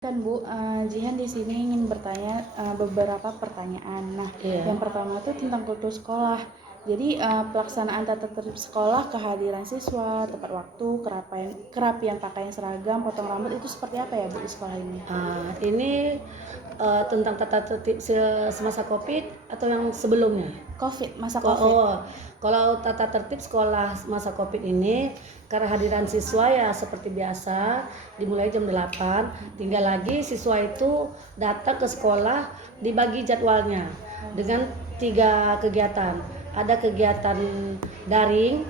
Kan Bu, Jihan di sini ingin bertanya beberapa pertanyaan. Nah, Iya. yang pertama itu tentang kultur sekolah. Jadi pelaksanaan tata tertib sekolah, kehadiran siswa, tepat waktu, kerapian pakaian seragam, potong rambut itu seperti apa ya Bu di sekolah ini? Ini tentang tata tertib semasa COVID atau yang sebelumnya? Masa COVID. Kalau tata tertib sekolah masa COVID ini, karena hadiran siswa ya seperti biasa, dimulai jam 8, tinggal lagi siswa itu datang ke sekolah, dibagi jadwalnya dengan 3 kegiatan. Ada kegiatan daring,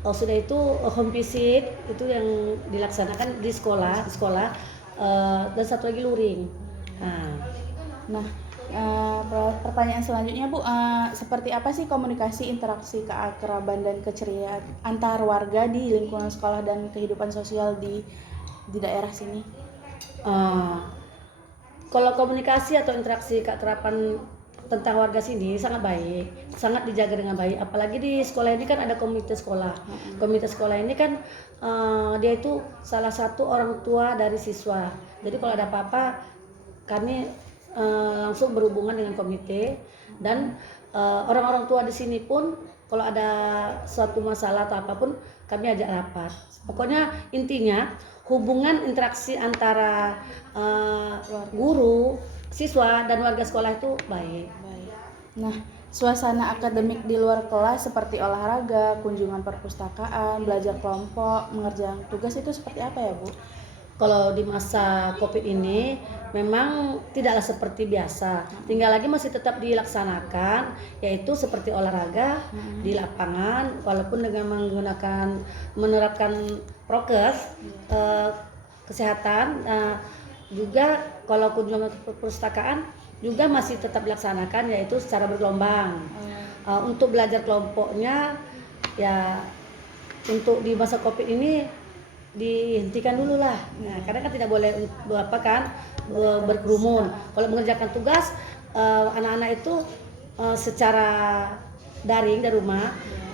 sudah itu home visit itu yang dilaksanakan di sekolah, dan satu lagi luring. Nah, pertanyaan selanjutnya Bu, seperti apa sih komunikasi, interaksi, keakraban dan keceriaan antar warga di lingkungan sekolah dan kehidupan sosial di daerah sini? Kalau komunikasi atau interaksi keakraban tentang warga sini sangat baik, sangat dijaga dengan baik. Apalagi di sekolah ini kan ada komite sekolah. Komite sekolah ini kan dia itu salah satu orang tua dari siswa. Jadi kalau ada apa-apa kami langsung berhubungan dengan komite, dan orang-orang tua di sini pun kalau ada suatu masalah atau apapun kami ajak rapat. Pokoknya intinya hubungan interaksi antara guru, siswa dan warga sekolah itu baik. Nah, suasana akademik di luar kelas seperti olahraga, kunjungan perpustakaan, belajar kelompok, mengerjakan tugas itu seperti apa ya Bu? Kalau di masa COVID ini memang tidaklah seperti biasa. Tinggal lagi masih tetap dilaksanakan, yaitu seperti olahraga di lapangan, walaupun dengan menerapkan prokes kesehatan. Juga kalau kunjungan perpustakaan juga masih tetap dilaksanakan, yaitu secara bergelombang. Untuk belajar kelompoknya ya untuk di masa COVID ini dihentikan dulu lah. Karena kan tidak boleh berkerumun. Kalau mengerjakan tugas anak-anak itu secara daring dari rumah.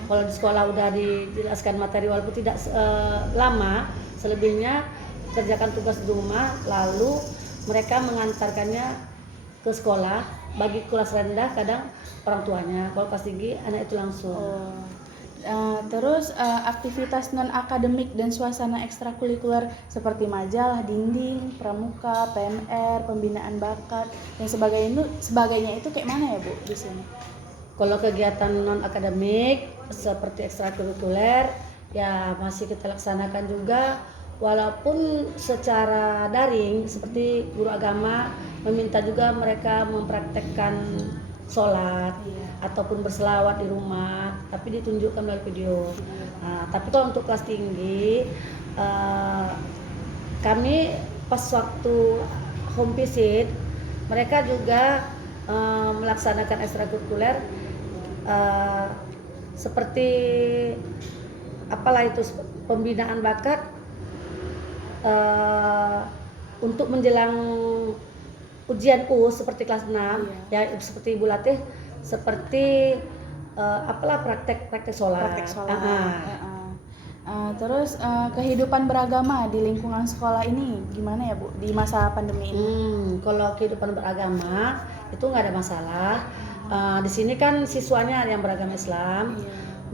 Kalau di sekolah udah dijelaskan materi walaupun tidak lama, selebihnya kerjakan tugas di rumah, lalu mereka mengantarkannya ke sekolah. Bagi kelas rendah kadang orang tuanya, kalau kelas tinggi anak itu langsung. Terus aktivitas non akademik dan suasana ekstrakurikuler seperti majalah, dinding, pramuka, PNR, pembinaan bakat dan sebagainya itu kayak mana ya Bu di sini? Kalau kegiatan non akademik seperti ekstrakurikuler ya masih kita laksanakan juga, walaupun secara daring. Seperti guru agama meminta juga mereka mempraktekkan sholat ataupun berselawat di rumah, tapi ditunjukkan melalui video. Tapi kalau untuk kelas tinggi, kami pas waktu home visit mereka juga melaksanakan ekstrakurikuler seperti apalah itu, pembinaan bakat untuk menjelang ujian US seperti kelas 6, ya seperti Ibu Latih, seperti apalah praktek sholat. Terus kehidupan beragama di lingkungan sekolah ini gimana ya Bu di masa pandemi ini? Kalau kehidupan beragama itu nggak ada masalah. Di sini kan siswanya ada yang beragama Islam,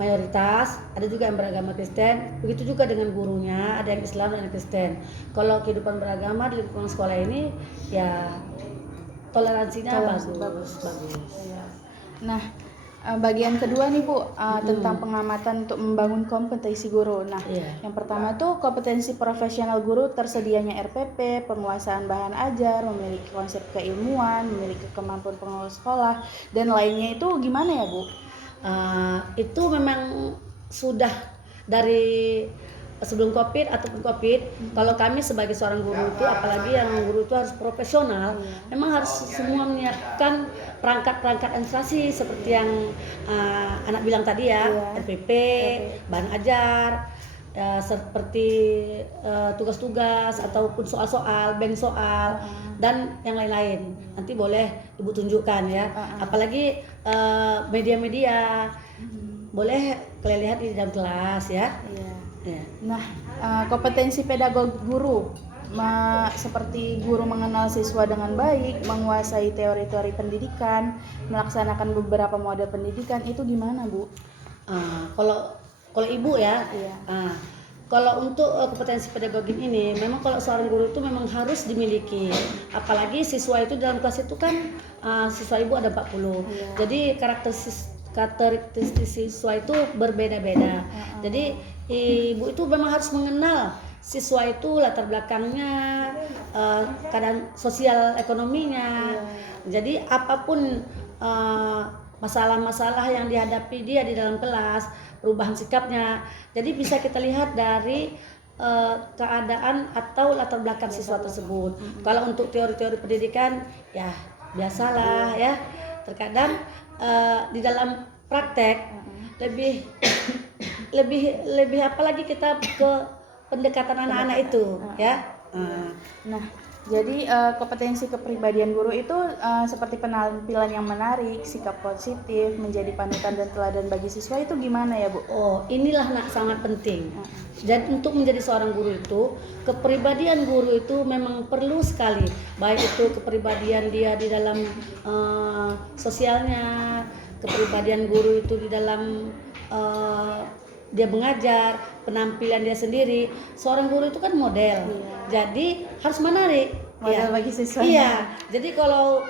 mayoritas, ada juga yang beragama Kristen. Begitu juga dengan gurunya, ada yang Islam dan yang Kristen. Kalau kehidupan beragama di lingkungan sekolah ini ya toleransinya bagus. Nah, bagian kedua nih Bu, tentang pengamatan untuk membangun kompetensi guru. Nah, yang pertama tuh kompetensi profesional guru, tersedianya RPP, penguasaan bahan ajar, memiliki konsep keilmuan, memiliki kemampuan pengelola sekolah, dan lainnya itu gimana ya Bu? Itu memang sudah dari sebelum COVID ataupun COVID. Kalau kami sebagai seorang guru itu, apalagi yang guru itu harus profesional, memang harus semua menyiapkan perangkat administrasi seperti yang anak bilang tadi ya, RPP, bahan ajar, seperti tugas-tugas ataupun soal-soal, bank soal, dan yang lain-lain. Nanti boleh Ibu tunjukkan ya. Apalagi media-media, boleh kalian lihat di dalam kelas ya. Nah, kompetensi pedagogi guru seperti guru mengenal siswa dengan baik, menguasai teori-teori pendidikan, melaksanakan beberapa model pendidikan, itu gimana Bu? Kalau ibu ya, Iya. kalau untuk kompetensi pedagogi ini, memang kalau seorang guru itu memang harus dimiliki. Apalagi siswa itu dalam kelas itu kan siswa ibu ada 40. Iya. Jadi karakteristik siswa itu berbeda-beda. Jadi ibu itu memang harus mengenal siswa itu latar belakangnya, keadaan sosial ekonominya. Jadi apapun masalah-masalah yang dihadapi dia di dalam kelas, perubahan sikapnya. Jadi bisa kita lihat dari keadaan atau latar belakang siswa tersebut. Kalau untuk teori-teori pendidikan, ya biasalah ya. Terkadang di dalam praktek lebih lebih apalagi kita ke pendekatan anak-anak itu, ya. Nah, jadi kompetensi kepribadian guru itu seperti penampilan yang menarik, sikap positif, menjadi panutan dan teladan bagi siswa, itu gimana ya Bu? Oh, inilah sangat penting. Dan untuk menjadi seorang guru itu, kepribadian guru itu memang perlu sekali. Baik itu kepribadian dia di dalam sosialnya, kepribadian guru itu di dalam dia mengajar, penampilan dia sendiri. Seorang guru itu kan model. Jadi harus menarik. Model bagi siswanya. Iya. Jadi kalau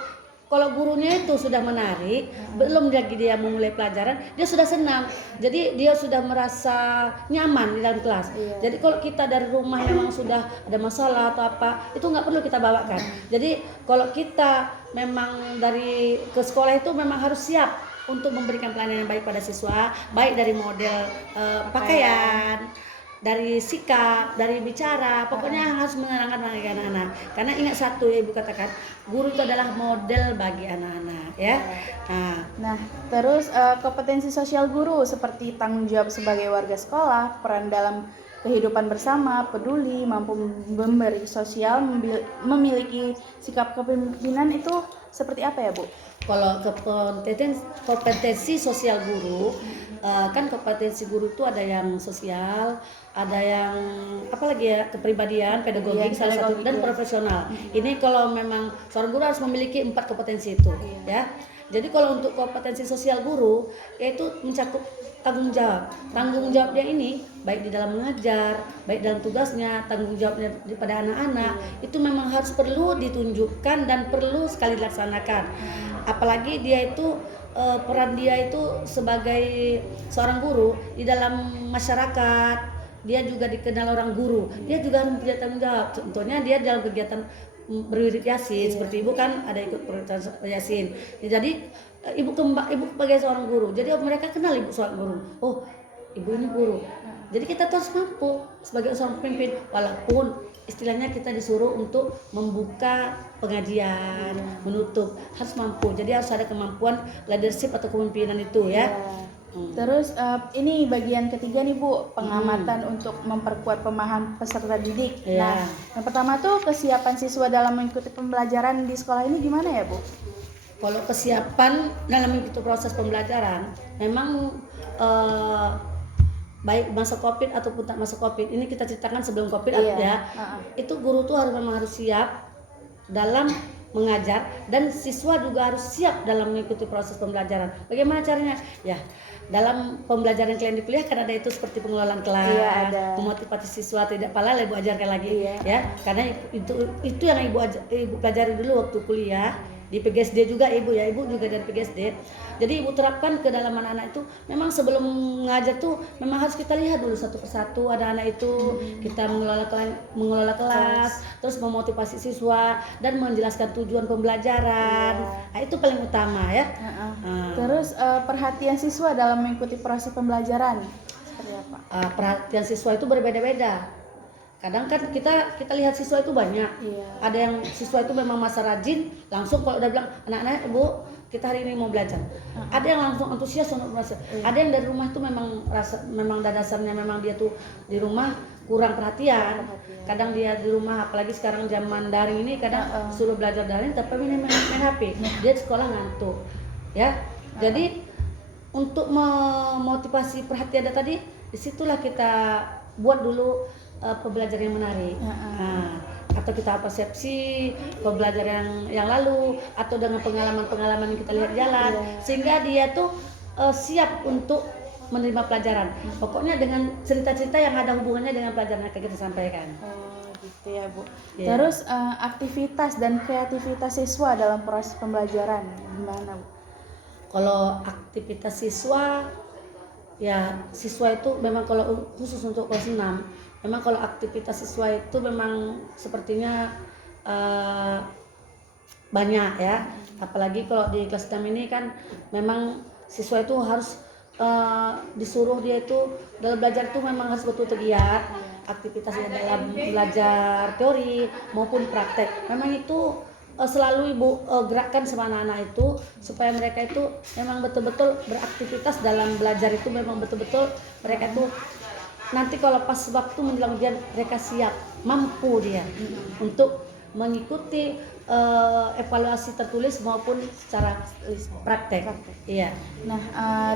gurunya itu sudah menarik, belum lagi dia memulai pelajaran, dia sudah senang. Jadi dia sudah merasa nyaman di dalam kelas. Jadi kalau kita dari rumah memang sudah ada masalah atau apa, itu nggak perlu kita bawakan. Jadi kalau kita memang dari ke sekolah itu memang harus siap untuk memberikan pelayanan yang baik pada siswa, baik dari model pakaian, dari sikap, dari bicara, pokoknya harus menenangkan anak-anak. Karena ingat satu ya Ibu katakan, guru itu adalah model bagi anak-anak ya. Nah, terus kompetensi sosial guru seperti tanggung jawab sebagai warga sekolah, peran dalam kehidupan bersama, peduli, mampu memberi sosial, memiliki sikap kepemimpinan, itu seperti apa ya Bu? Kalau kompetensi sosial guru, kan kompetensi guru itu ada yang sosial, ada yang apalagi ya, kepribadian, pedagogik, salah satu, dan profesional. Ini kalau memang seorang guru harus memiliki 4 kompetensi itu, ya. Jadi kalau untuk kompetensi sosial guru, yaitu mencakup tanggung jawab. Tanggung jawabnya ini baik di dalam mengajar, baik dalam tugasnya, tanggung jawabnya pada anak-anak, itu memang harus perlu ditunjukkan dan perlu sekali dilaksanakan. Apalagi dia itu peran dia itu sebagai seorang guru di dalam masyarakat, dia juga dikenal orang guru, dia juga harus punya tanggung jawab. Contohnya dia dalam kegiatan berwirid yasin, seperti ibu kan ada ikut yasin. Jadi ibu sebagai seorang guru, jadi mereka kenal ibu seorang guru. Oh, ibu ini guru. Jadi kita harus mampu sebagai seorang pemimpin, walaupun istilahnya kita disuruh untuk membuka pengajian, menutup, harus mampu. Jadi harus ada kemampuan leadership atau kepemimpinan itu ya. Terus ini bagian ketiga nih Bu, pengamatan untuk memperkuat pemahaman peserta didik. Nah, yang pertama tuh kesiapan siswa dalam mengikuti pembelajaran di sekolah ini gimana ya Bu? Kalau kesiapan dalam mengikuti proses pembelajaran, memang baik masa COVID ataupun tak masa COVID, ini kita ceritakan sebelum COVID ya. Itu guru tuh memang harus siap dalam mengajar, dan siswa juga harus siap dalam mengikuti proses pembelajaran. Bagaimana caranya? Ya, dalam pembelajaran kalian di kuliah kan ada itu seperti pengelolaan kelas, memotivasi siswa, tidak pala ibu ajarkan lagi ya. Karena itu yang ibu pelajari dulu waktu kuliah di PGSD juga ibu ya, ibu juga dari PGSD. Jadi ibu terapkan ke dalam anak-anak itu. Memang sebelum mengajar tuh memang harus kita lihat dulu satu persatu anak-anak itu, kita mengelola kelas, terus memotivasi siswa dan menjelaskan tujuan pembelajaran. Nah, itu paling utama ya. Terus perhatian siswa dalam mengikuti proses pembelajaran seperti apa? Perhatian siswa itu berbeda-beda. Kadang kan kita lihat siswa itu banyak. Ada yang siswa itu memang masa rajin, langsung kalau udah bilang anak-anak Bu, kita hari ini mau belajar. Ada yang langsung antusias untuk belajar. Ada yang dari rumah itu memang dasarnya memang dia tuh di rumah kurang perhatian. Kadang dia di rumah, apalagi sekarang zaman daring ini, kadang suruh belajar daring tapi main HP. Dia di sekolah ngantuk. Ya. Jadi untuk memotivasi perhatian tadi, disitulah kita buat dulu pembelajaran yang menarik. atau kita persepsi pembelajaran yang lalu atau dengan pengalaman-pengalaman yang kita lihat di jalan, sehingga dia tuh siap untuk menerima pelajaran. Pokoknya dengan cerita-cerita yang ada hubungannya dengan pelajaran yang akan kita sampaikan. Oh gitu ya Bu. Iya. Terus aktivitas dan kreativitas siswa dalam proses pembelajaran gimana Bu? Kalau aktivitas siswa, ya siswa itu memang kalau khusus untuk kelas 6, memang kalau aktivitas siswa itu memang sepertinya banyak ya. Apalagi kalau di kelas 6 ini kan memang siswa itu harus disuruh dia itu dalam belajar itu memang harus betul tergiat. Aktivitasnya dalam belajar teori maupun praktek. Memang itu selalu Ibu gerakkan sama anak-anak itu supaya mereka itu memang betul-betul beraktivitas dalam belajar itu, memang betul-betul mereka itu nanti kalau pas waktu menjelang ujian mereka siap, mampu dia untuk mengikuti evaluasi tertulis maupun secara praktek. Iya. Nah,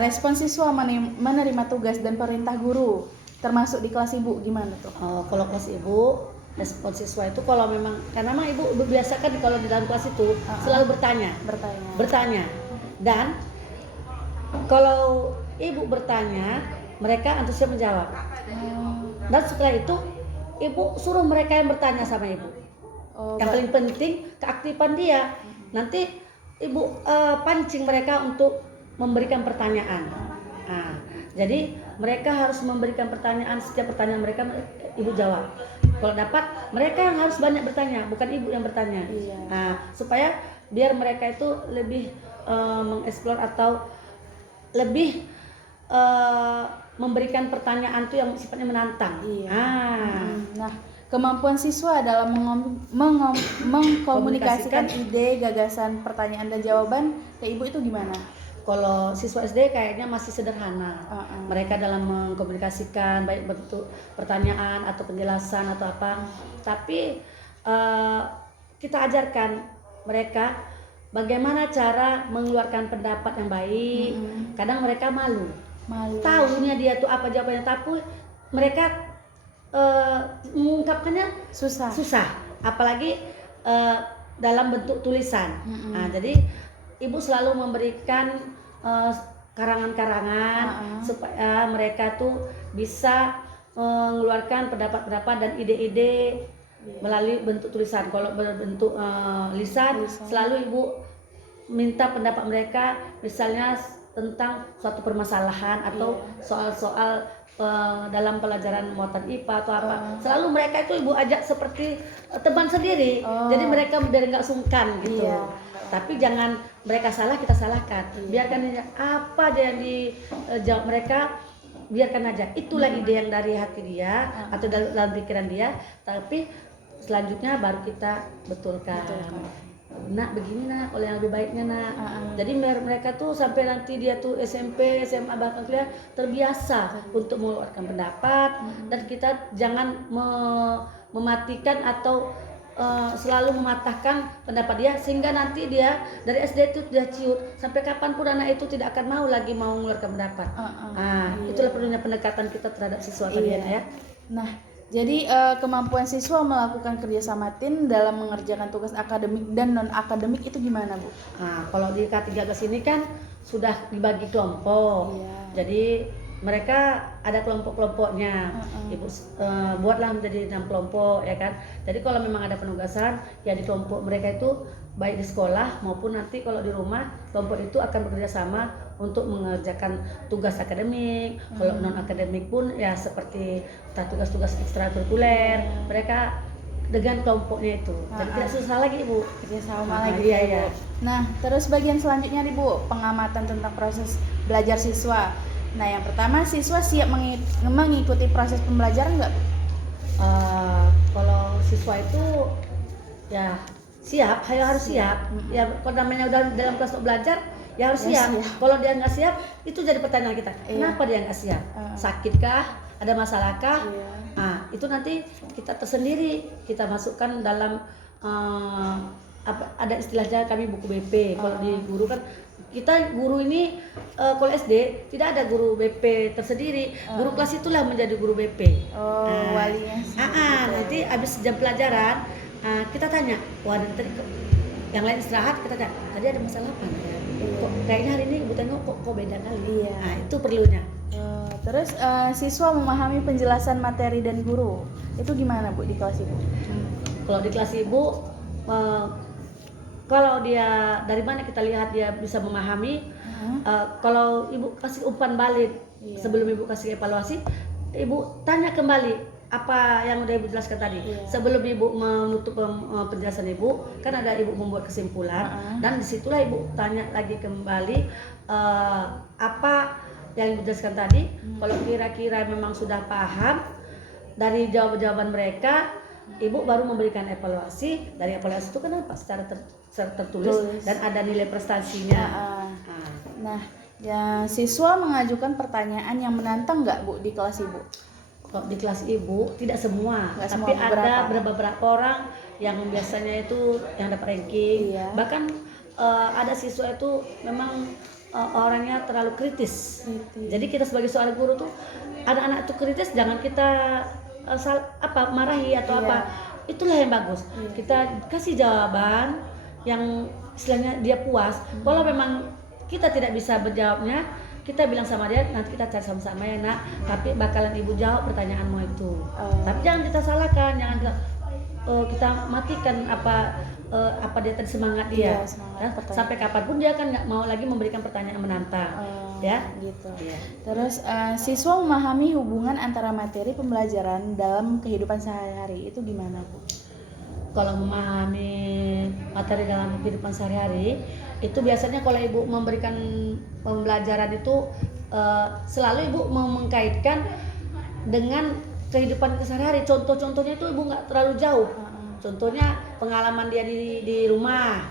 respon siswa menerima tugas dan perintah guru termasuk di kelas Ibu gimana tuh? Kalau kelas Ibu, respon siswa itu kalau memang karena memang ibu biasakan kalau di dalam kelas itu selalu bertanya dan kalau ibu bertanya mereka antusias menjawab dan setelah itu ibu suruh mereka yang bertanya sama ibu. Yang paling penting keaktifan dia, nanti ibu pancing mereka untuk memberikan pertanyaan. Jadi mereka harus memberikan pertanyaan, setiap pertanyaan mereka ibu jawab. Kalau dapat, mereka yang harus banyak bertanya, bukan ibu yang bertanya. Supaya biar mereka itu lebih mengeksplor atau lebih memberikan pertanyaan itu yang sifatnya menantang. Nah, kemampuan siswa dalam mengkomunikasikan ide, gagasan, pertanyaan dan jawaban ke ibu itu gimana? Kalau siswa SD kayaknya masih sederhana. Mereka dalam mengkomunikasikan baik bentuk pertanyaan atau penjelasan atau apa. Tapi kita ajarkan mereka bagaimana cara mengeluarkan pendapat yang baik. Kadang mereka malu. Tahunya dia tuh apa jawabannya, tapi mereka mengungkapkannya susah. Apalagi dalam bentuk tulisan. Jadi ibu selalu memberikan karangan-karangan supaya mereka tuh bisa mengeluarkan pendapat-pendapat dan ide-ide melalui bentuk tulisan. Kalau berbentuk lisan, selalu ibu minta pendapat mereka, misalnya tentang suatu permasalahan atau soal-soal dalam pelajaran muatan IPA atau apa. Selalu mereka itu ibu ajak seperti teman sendiri. Jadi mereka dari nggak sungkan gitu. Tapi jangan mereka salah kita salahkan. Biarkan apa aja yang dijawab mereka, biarkan aja. Itulah ide yang dari hati dia atau dalam pikiran dia. Tapi selanjutnya baru kita betulkan. Nak begini nak, oleh yang lebih baiknya nak. Jadi mereka tuh sampai nanti dia tuh SMP, SMA bahkan kuliah terbiasa untuk mengeluarkan pendapat dan kita jangan mematikan atau selalu mematahkan pendapat dia sehingga nanti dia dari SD itu sudah ciut sampai kapanpun anak itu tidak akan mau mengeluarkan pendapat. Itulah perlunya pendekatan kita terhadap siswa kalian ya. Nah, jadi kemampuan siswa melakukan kerjasama tim dalam mengerjakan tugas akademik dan non akademik itu gimana Bu? Kalau di K13 ini kan sudah dibagi kelompok. Jadi mereka ada kelompok-kelompoknya. Ibu buatlah menjadi 6 kelompok ya kan. Jadi kalau memang ada penugasan ya di kelompok mereka itu baik di sekolah maupun nanti kalau di rumah kelompok itu akan bekerja sama untuk mengerjakan tugas akademik. Kalau non akademik pun ya seperti tugas-tugas ekstrakurikuler mereka dengan kelompoknya itu. Jadi tidak susah lagi Ibu. Kerjasama lagi. Iya. Nah, terus bagian selanjutnya nih Bu, pengamatan tentang proses belajar siswa. Nah, yang pertama siswa siap mengikuti proses pembelajaran nggak Bu? Kalau siswa itu ya siap, harus siap. Ya kalau namanya udah dalam kelas belajar ya harus siap. Kalau dia nggak siap, itu jadi pertanyaan kita. Kenapa dia nggak siap? Sakitkah? Ada masalahkah? Itu nanti kita tersendiri kita masukkan dalam ada istilahnya kami buku BP. Kalau di guru kan kita guru ini kalau SD tidak ada guru BP tersendiri, guru kelas itulah menjadi guru BP. Oh, walinya. Nanti habis jam pelajaran kita tanya, wah dan tadi yang lain istirahat, kita tanya, tadi ada masalah apa? Kok kayaknya hari ini ibu tengok kok beda kali. Iya. Nah, itu perlunya. Terus siswa memahami penjelasan materi dan guru itu gimana Bu di kelas Ibu? Kalau di kelas ibu, kalau dia dari mana kita lihat dia bisa memahami, kalau ibu kasih umpan balik sebelum ibu kasih evaluasi, ibu tanya kembali apa yang udah ibu jelaskan tadi. Sebelum ibu menutup penjelasan ibu, kan ada ibu membuat kesimpulan, dan disitulah ibu tanya lagi kembali apa yang ibu jelaskan tadi. Kalau kira-kira memang sudah paham dari jawaban-jawaban mereka, ibu baru memberikan evaluasi. Dari evaluasi itu kan apa? Secara tertulis dan ada nilai prestasinya. Nah, ya, siswa mengajukan pertanyaan yang menantang nggak Bu di kelas Ibu? Kalau di kelas ibu tidak semua, Nggak tapi semua, ada beberapa orang yang biasanya itu yang dapat ranking. Bahkan ada siswa itu memang orangnya terlalu kritis. Jadi kita sebagai seorang guru tuh, anak-anak itu kritis, jangan kita marahi atau apa. Itulah yang bagus. Kita kasih jawaban yang istilahnya dia puas. Kalau memang kita tidak bisa menjawabnya, kita bilang sama dia, nanti kita cari sama-sama ya nak, tapi bakalan ibu jawab pertanyaanmu itu. Tapi jangan kita salahkan, jangan kita matikan apa dia tadi semangat dia. Sampai kapanpun dia kan nggak mau lagi memberikan pertanyaan menantang. Gitu. Terus siswa memahami hubungan antara materi pembelajaran dalam kehidupan sehari-hari itu gimana Bu? Kalau memahami materi dalam kehidupan sehari-hari itu biasanya kalau ibu memberikan pembelajaran itu selalu ibu mengkaitkan dengan kehidupan sehari-hari. Contoh-contohnya itu ibu nggak terlalu jauh. Contohnya pengalaman dia di rumah,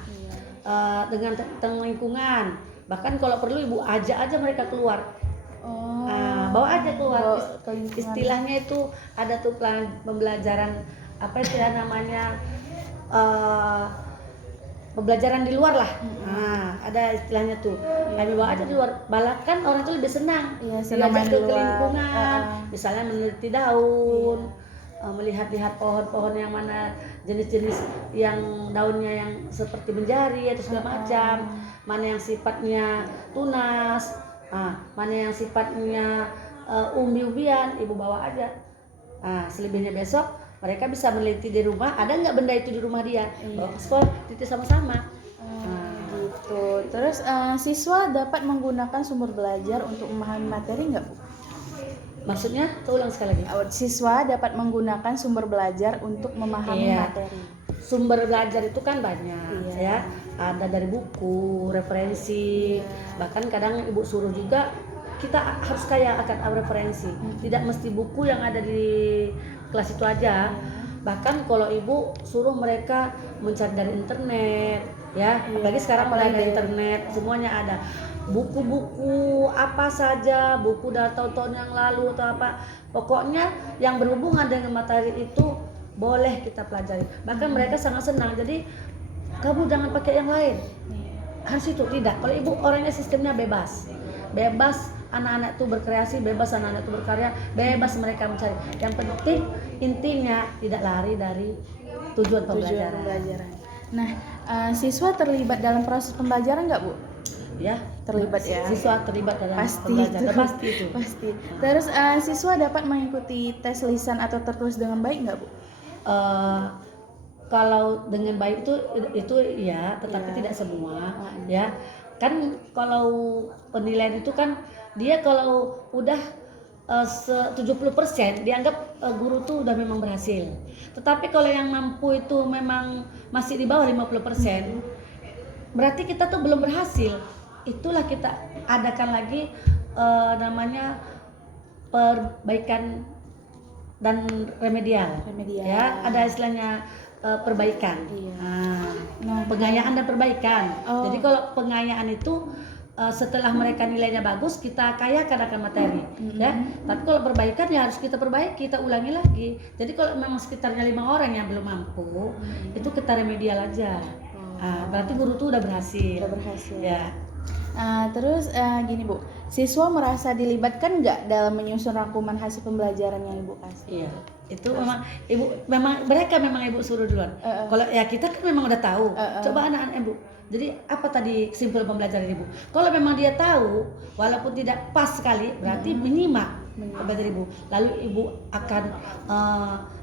dengan tentang lingkungan. Bahkan kalau perlu ibu ajak aja mereka keluar. Bawa aja keluar. Istilahnya itu ada tuh pembelajaran apa istilah namanya, pembelajaran di luar lah. Ada istilahnya tuh. Kami bawa aja di luar. Bahkan orang itu lebih senang. Belajar ke lingkungan, misalnya meneliti daun, melihat-lihat pohon-pohon yang mana jenis-jenis yang daunnya yang seperti menjari atau segala macam, mana yang sifatnya tunas, mana yang sifatnya umbi-umbian, ibu bawa aja. Selebihnya besok mereka bisa meneliti di rumah, ada nggak benda itu di rumah dia, bawa ke sekolah, teliti sama-sama. Gitu. Terus siswa dapat menggunakan sumber belajar untuk memahami materi nggak Bu? Maksudnya, ulang sekali lagi. Siswa dapat menggunakan sumber belajar untuk memahami materi. Sumber belajar itu kan banyak, ya. Ada dari buku, referensi, bahkan kadang ibu suruh juga kita harus kaya akan referensi. Tidak mesti buku yang ada di kelas itu aja. Bahkan kalau ibu suruh mereka mencari dari internet, ya. Apalagi sekarang mulai ada internet, semuanya ada. Buku-buku apa saja, buku dari tahun-tahun yang lalu atau apa, pokoknya yang berhubungan dengan materi itu boleh kita pelajari. Bahkan mereka sangat senang. Jadi kamu jangan pakai yang lain, harus itu. Tidak, kalau ibu orangnya sistemnya bebas, anak-anak itu berkreasi, bebas anak-anak itu berkarya, bebas mereka mencari. Yang penting intinya tidak lari dari tujuan pembelajaran. Nah, siswa terlibat dalam proses pembelajaran nggak Bu? Ya, terlibat ya. Siswa terlibat dalam pembelajaran. Pasti itu. Pasti. Terus siswa dapat mengikuti tes lisan atau tertulis dengan baik nggak Bu? Kalau dengan baik itu ya, tetapi tidak semua, ya. Kan kalau penilaian itu kan dia kalau udah 70% dianggap guru tuh udah memang berhasil. Tetapi kalau yang mampu itu memang masih di bawah 50%, berarti kita tuh belum berhasil. Itulah kita adakan lagi namanya perbaikan dan remedial. Ya, ada istilahnya perbaikan. Pengayaan dan perbaikan. Jadi kalau pengayaan itu setelah mereka nilainya bagus, kita kayakan akan materi, ya. Tapi kalau perbaikan ya harus kita perbaiki, kita ulangi lagi. Jadi kalau memang sekitarnya 5 orang yang belum mampu, itu kita remedial aja. Berarti guru tuh udah berhasil. Ya. Terus gini Bu, siswa merasa dilibatkan nggak dalam menyusun rangkuman hasil pembelajaran yang Ibu kasih? Iya, itu memang ibu suruh duluan. Kalau ya kita kan memang udah tahu. Coba anak-anak ibu. Jadi apa tadi kesimpulan pembelajaran ibu? Kalau memang dia tahu, walaupun tidak pas sekali, berarti minimal pembelajaran ibu. Lalu ibu akan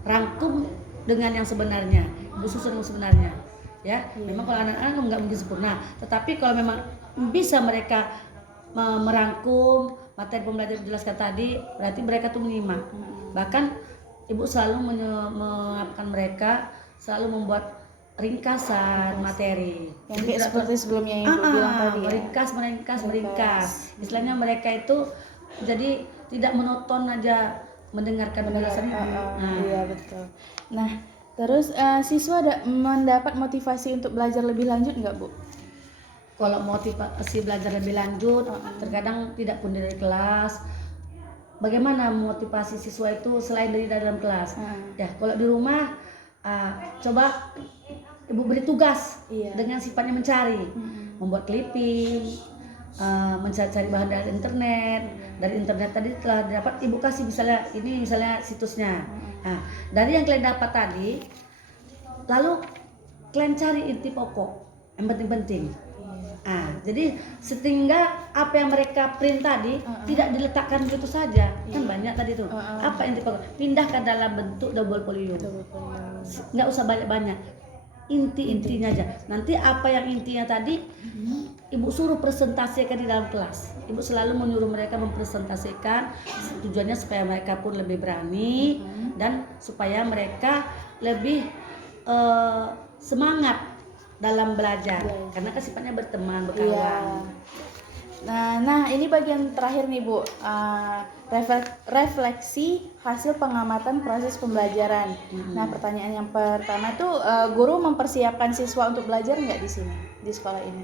rangkum dengan yang sebenarnya, ibu susun yang sebenarnya. Ya, memang kalau anak-anak nggak mungkin sempurna. Tetapi kalau memang bisa mereka merangkum materi pembelajaran dijelaskan tadi, berarti mereka tuh menyimak. Bahkan ibu selalu mengapakan mereka selalu membuat ringkasan materi Yang kayak seperti sebelumnya yang Ibu bilang tadi ya? meringkas. Istilahnya mereka itu jadi tidak monoton aja mendengarkan penjelasan ibu. Iya betul. Nah terus siswa mendapat motivasi untuk belajar lebih lanjut nggak Bu? Kalau motivasi belajar lebih lanjut, terkadang tidak pun dari kelas. Bagaimana motivasi siswa itu selain dari dalam kelas? Ya, kalau di rumah, coba ibu beri tugas dengan sifatnya mencari, membuat clipping, mencari bahan dari internet. Dari internet tadi telah dapat ibu kasih misalnya situsnya. Nah, dari yang kalian dapat tadi, lalu kalian cari inti pokok yang penting-penting. Jadi sehingga apa yang mereka print tadi tidak diletakkan begitu saja, kan banyak tadi tuh. Apa inti pokok? Pindahkan dalam bentuk double folio. Nggak usah banyak-banyak. Intinya aja. Nanti apa yang intinya tadi, ibu suruh presentasikan di dalam kelas. Ibu selalu menyuruh mereka mempresentasikan, tujuannya supaya mereka pun lebih berani dan supaya mereka lebih semangat dalam belajar, karena kan sifatnya berteman, berkawan. Nah ini bagian terakhir nih Bu, refleksi hasil pengamatan proses pembelajaran. Nah pertanyaan yang pertama tuh, guru mempersiapkan siswa untuk belajar nggak di sini, di sekolah ini?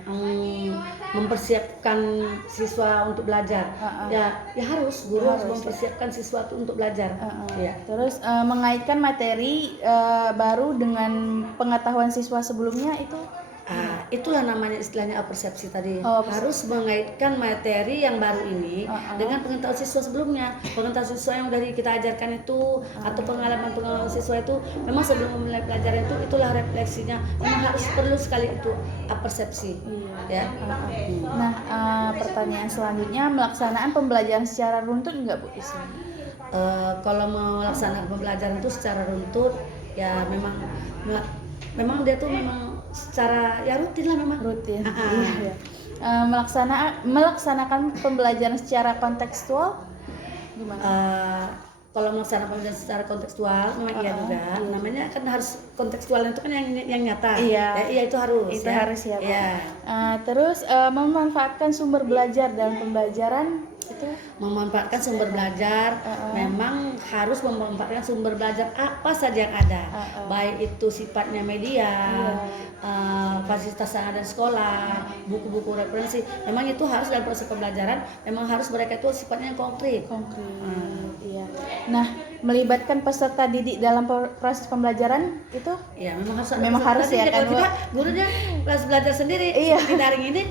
Mempersiapkan siswa untuk belajar, ya harus guru harus mempersiapkan siswa untuk belajar. Ya. Terus mengaitkan materi baru dengan pengetahuan siswa sebelumnya itu? Itulah namanya istilahnya persepsi tadi. Harus mengaitkan materi yang baru ini dengan pengetahuan siswa sebelumnya. Pengetahuan siswa yang dari kita ajarkan itu atau pengalaman siswa itu memang sebelum memulai pelajaran itu itulah refleksinya. Memang harus perlu sekali itu persepsi. Ya. Nah pertanyaan selanjutnya, melaksanaan pembelajaran secara runtut enggak Bu di sini? Kalau melaksanakan pembelajaran itu secara runtut ya memang dia tuh memang secara ya rutin lah memang. Rutin. Iya. Melaksanakan pembelajaran secara kontekstual gimana? Kalau melaksanakan pembelajaran secara kontekstual memang iya juga. Namanya kan harus kontekstual itu kan yang nyata. Iya itu harus. Itu harus ya. Iya. Terus memanfaatkan sumber belajar dalam pembelajaran itu? Memanfaatkan sumber belajar, memang harus memanfaatkan sumber belajar apa saja yang ada, baik itu sifatnya media, fasilitas yang ada di sekolah, buku-buku referensi. Memang itu harus dalam proses pembelajaran, memang harus mereka itu sifatnya yang konkret. Iya. Nah, melibatkan peserta didik dalam proses pembelajaran itu? Ya, memang harus ya kan. Kalau kita gurunya kelas belajar sendiri, seperti daring ini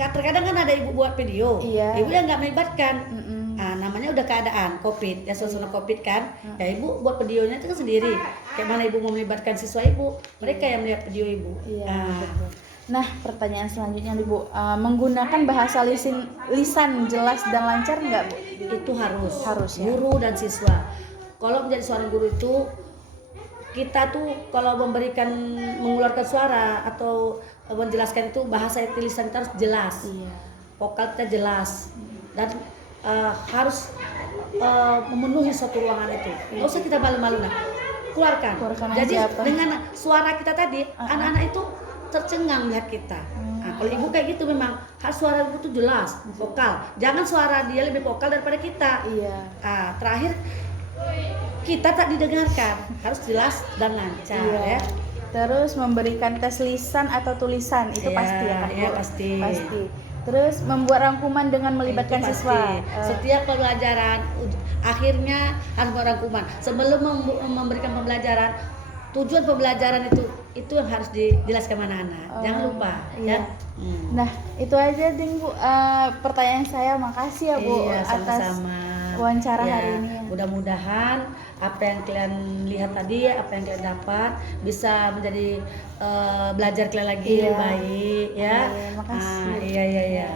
terkadang kan ada ibu buat video, ibu yang nggak melibatkan. Namanya udah keadaan COVID ya, suasana COVID kan, ya ibu buat videonya itu kan sendiri. Kayak mana ibu mau melibatkan siswa ibu, mereka yang melihat video ibu. Betul. Nah, pertanyaan selanjutnya Bu, menggunakan bahasa lisan jelas dan lancar nggak Bu? Itu harus ya? Guru dan siswa. Kalau menjadi seorang guru itu kita tuh kalau mengeluarkan suara atau menjelaskan itu bahasa lisan kita harus jelas, vokal kita jelas dan harus memenuhi suatu ruangan itu. Nggak usah kita malu-malu keluarkan. Jadi dengan suara kita tadi anak-anak itu tercengang lihat kita. Kalau ibu kayak gitu memang harus suara ibu tuh jelas, vokal. Jangan suara dia lebih vokal daripada kita. Terakhir kita tak didengarkan, harus jelas dan lancar ya. Terus memberikan tes lisan atau tulisan itu pasti ya Kak? Iya pasti. Terus membuat rangkuman dengan melibatkan siswa. Setiap pembelajaran akhirnya harus membuat rangkuman. Sebelum memberikan pembelajaran, tujuan pembelajaran itu itu yang harus dijelaskan mana anak. Jangan lupa iya. ya. Nah, itu aja ding Bu. Pertanyaan saya, makasih ya Bu Iya, atas sama-sama. wawancara Ya, hari ini. mudah-mudahan apa yang kalian lihat tadi, apa yang kalian dapat bisa menjadi belajar kalian lagi Iya. baik ya. Iya, makasih. Iya.